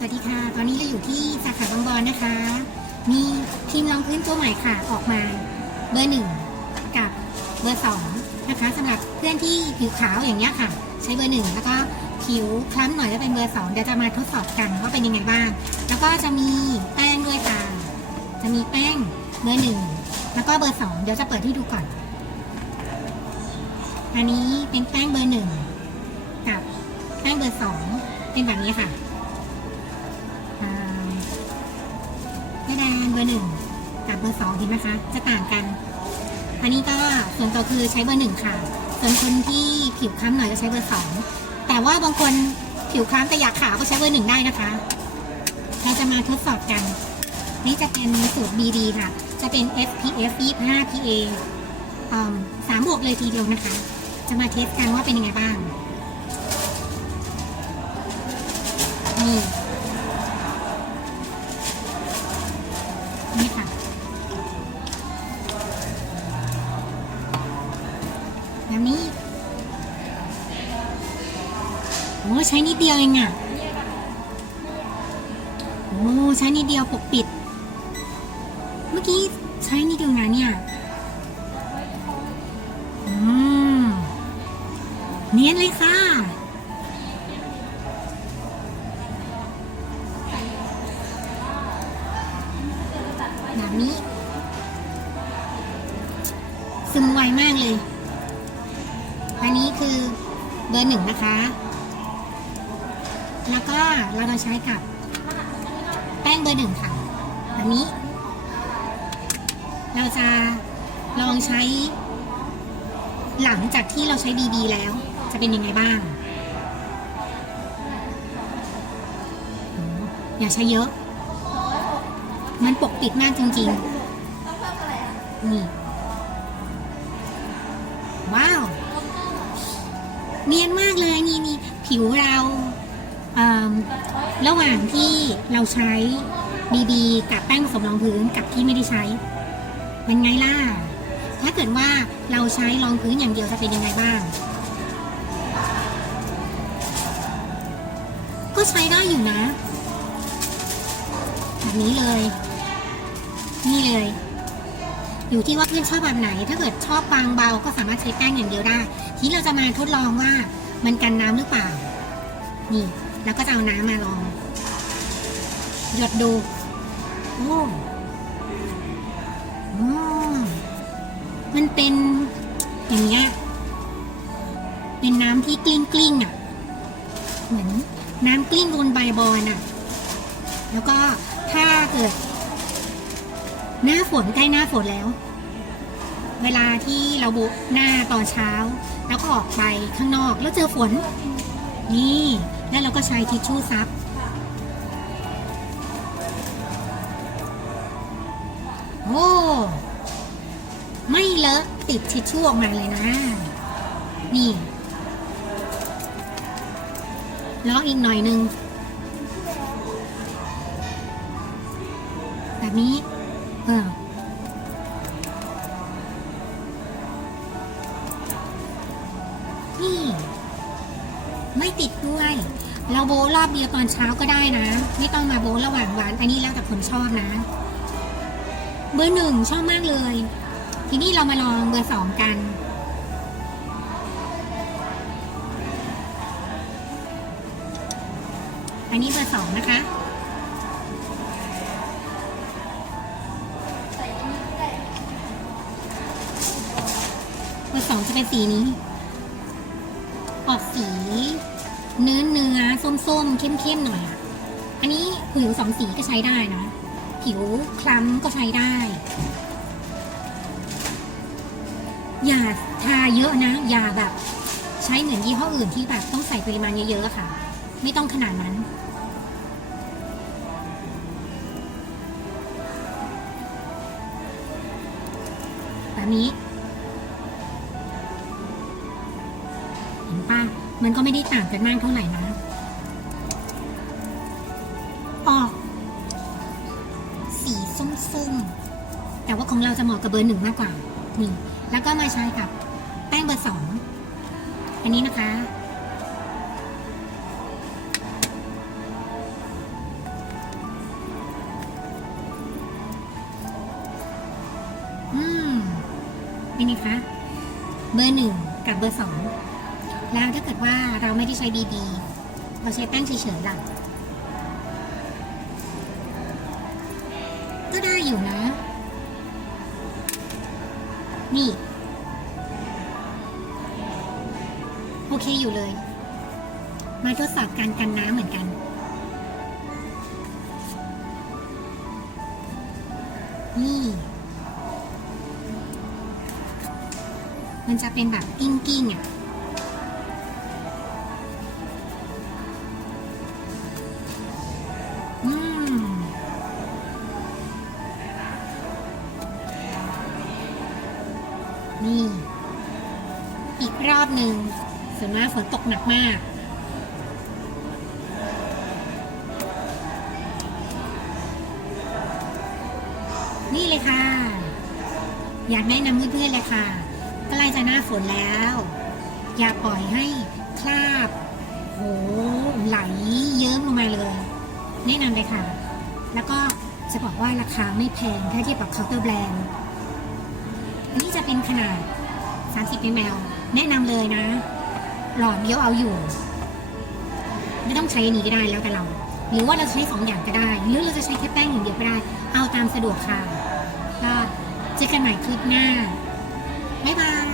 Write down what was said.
สวัสดีค่ะ ตอนนี้เราอยู่ที่สาขาบางบอนนะคะ มีทีมรองพื้นตัวใหม่ค่ะ ออกมาเบอร์หนึ่งกับเบอร์สองนะคะสำหรับเพื่อนที่ผิวขาวอย่างเงี้ยค่ะ ใช้เบอร์หนึ่งแล้วก็ผิวคล้ำหน่อยก็เป็นเบอร์สองเดี๋ยวจะมาทดสอบกันว่าเป็นยังไงบ้าง แล้วก็จะมีแป้งด้วยค่ะ จะมีแป้งเบอร์หนึ่งแล้วก็เบอร์สองเดี๋ยวจะเปิดให้ดูก่อน อันนี้เป็นแป้งเบอร์หนึ่งกับแป้งเบอร์สองเป็นแบบนี้ค่ะ แม่แดงเบอร์หนึ่งกับเบอร์สองเห็นไหมคะจะต่างกัน อันนี้ก็ส่วนตัวคือใช้เบอร์หนึ่งค่ะ ส่วนคนที่ผิวคล้ำหน่อยก็ใช้เบอร์สองแต่ว่าบางคนผิวคล้ำแต่อยากขาวก็ใช้เบอร์หนึ่งได้นะคะ เราจะมาทดสอบกัน นี่จะเป็นสูตร BD ค่ะ จะเป็น SPF 25 PA สามบวกเลยทีเดียวนะคะ จะมาเทสกันว่าเป็นยังไงบ้าง นี่ อ้ใช้นิดเดียวเองอะ่ะโอ้ใช้นิดเดียวปกปิด เมื่อกี้ใช้นิดเดียวนะเนี่ยอืมเนียนเลยค่ะแบบนี้ ซึมไวมากเลย อันนี้คือเบอร์หนึ่งนะคะ แล้วก็เราจะใช้กับแป้งเบอร์หนึ่งค่ะแบบนี้ เราจะลองใช้ หลังจากที่เราใช้บีบีแล้ว จะเป็นยังไงบ้าง อย่าใช้เยอะ มันปกปิดมากจริงๆ นี่ ว้าว เนียนมากเลยนี่นี่ผิวเรา ระหว่างที่เราใช้บีบีกับแป้งผสมรองพื้นกับที่ไม่ได้ใช้ เป็นไงล่ะ ถ้าเกิดว่าเราใช้รองพื้นอย่างเดียวจะเป็นยังไงบ้าง ก็ใช้ได้อยู่นะ แบบนี้เลย นี่เลย อยู่ที่ว่าเพื่อนชอบแบบไหน ถ้าเกิดชอบบางเบาก็สามารถใช้แป้งอย่างเดียวได้ ทีเราจะมาทดลองว่ามันกันน้ำหรือเปล่า นี่ แล้วก็จะเอาน้ำมาลอง หยดดูโอ้มันเป็นอย่างเงี้ยเป็นน้ำที่กลิ้งกลิ้งๆอะ เหมือนน้ำกลิ้งบนใบบอนอะ แล้วก็ถ้าเกิด หน้าฝนใกล้หน้าฝนแล้ว เวลาที่เราบุหน้าตอนเช้า แล้วก็ออกไปข้างนอกแล้วเจอฝน นี่ แล้วเราก็ใช้ทิชชู่ซับโอ้ไม่เลอะติดทิชชู่ออกมาเลยนะ นี่ล้ออีกหน่อยนึง แบบนี้ ดด้วย เราโบรอบเดียวตอนเช้าก็ได้นะ ไม่ต้องมาโบระหว่างวัน อันนี้แล้วแต่คนชอบนะ เบอร์หนึ่งชอบมากเลย ทีนี้เรามาลองเบอร์สองกันอันนี้เบอร์สองนะคะ เบอร์สองจะเป็นสีนี้ ออกสี เนื้อเนื้อส้มๆเข้มๆหน่อยอะ อันนี้ผิวสองสีก็ใช้ได้นะ ผิวคล้ำก็ใช้ได้ อย่าทาเยอะนะ อย่าแบบ ใช้เหมือนยี่ห้ออื่นที่แบบต้องใส่ปริมาณเยอะๆค่ะ ไม่ต้องขนาดนั้นแบบนี้เห็นป่ะ มันก็ไม่ได้ต่างกันมากเท่าไหร่นะออกสีส้มๆ แต่ว่าของเราจะเหมาะกับเบอร์หนึ่งมากกว่า นี่ แล้วก็มาใช้กับแป้งเบอร์สอง อันนี้นะคะ อืม เป็นไงคะ เบอร์หนึ่งกับเบอร์สอง แล้วถ้าเกิดว่าเราไม่ได้ใช้บีบีเราใช้แป้งเฉยๆล่ะก็ได้อยู่นะ นี่ โอเคอยู่เลย มาทดสอบการกันน้ำเหมือนกัน นี่มันจะเป็นแบบกิ้งกิ้งๆอะ นี่ อีกรอบหนึ่งส่วนมากฝนตกหนักมากนี่เลยค่ะ อยากแนะนำเพื่อนๆเลยค่ะใกล้จะหน้าฝนแล้ว อย่าปล่อยให้คราบโหไหลเยิ้มลงมาเลย แนะนำเลยค่ะ แล้วก็จะบอกว่าราคาไม่แพงถ้าเทียบกับเคาน์เตอร์แบรนด์ นี่จะเป็นขนาด 30 ml แนะนำเลยนะ หลอดเดียวเอาอยู่ ไม่ต้องใช้อันนี้ก็ได้แล้วแต่เรา หรือว่าเราใช้สองอย่างก็ได้ หรือเราจะใช้แค่แป้งอย่างเดียวก็ได้ เอาตามสะดวกค่ะก็เจอกันใหม่คลิปหน้า บ๊ายบาย